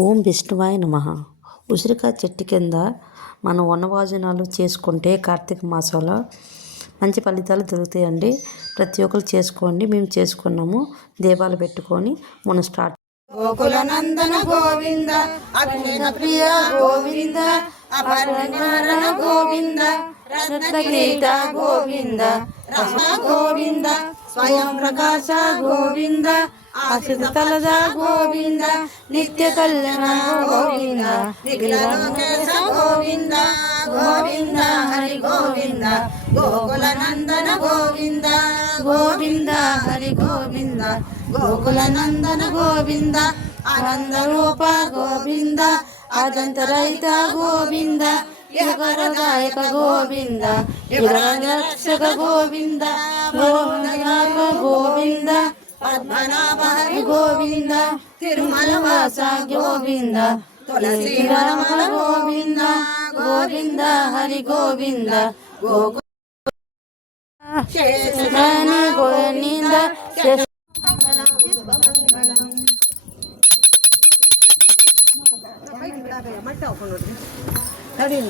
ఓం విష్ణువాయ నమః. ఉసిరికాయ చెట్టు కింద మనం వనభోజనాలు చేసుకుంటే కార్తీక మాసంలో మంచి ఫలితాలు దొరుకుతాయండి. ప్రతి ఒక్కరు చేసుకోండి. మేము చేసుకున్నాము. దీపాలు పెట్టుకొని మనం స్టార్ట్. గోకుల నందన గోవింద, అభిషేక ప్రియ గోవింద, అపర్ణ గోవింద, రత్నకిరీట గోవింద, రమ గోవింద, స్వయం ప్రకాశ గోవింద, ఆశిత తలద గోవింద, నిత్య కళ్యాణ గోవింద, నిఖిల లోకేశ గోవింద, గోవింద హరి గోవింద, గోకుల నందన గోవింద, గోవింద హరి గోవింద, గోకుల నందన గోవింద, ఆనంద రూప గోవింద, అదంతరహిత గోవింద, యుగరదాయక గోవింద, యుగరక్షక గోవింద, గోవింద గోవింద, పద్మనాభ హరి గోవింద, తిరుమల వాస గోవింద, తులసి రమణ గోవింద, గోవింద హరి గోవింద, గోవింద గోవింద.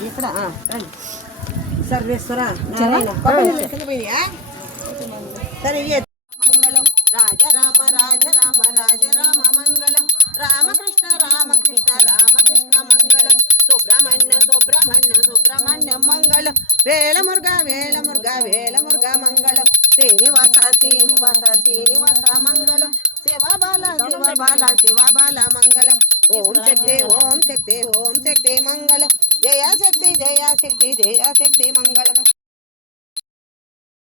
ఇక్కడ సర్వేశ్వర సరే రాజ రామ రాజ రామ రాజ రామ మంగళం, రామకృష్ణ రామకృష్ణ రామకృష్ణ మంగళం, సుబ్రహ్మణ్య సుబ్రహ్మణ్య సుబ్రహ్మణ్య మంగళం, వేల మురుగ వేల మురుగ వేల మురుగ మంగళం, శ్రీనివాస శ్రీనివాస శ్రీనివాస మంగళం, శివబాల శివబాల శివబాల మంగళం, ఓం శక్తి ఓం శక్తి ఓం శక్తి మంగళం, జయ శక్తి జయ శక్తి జయ శక్తి మంగళం.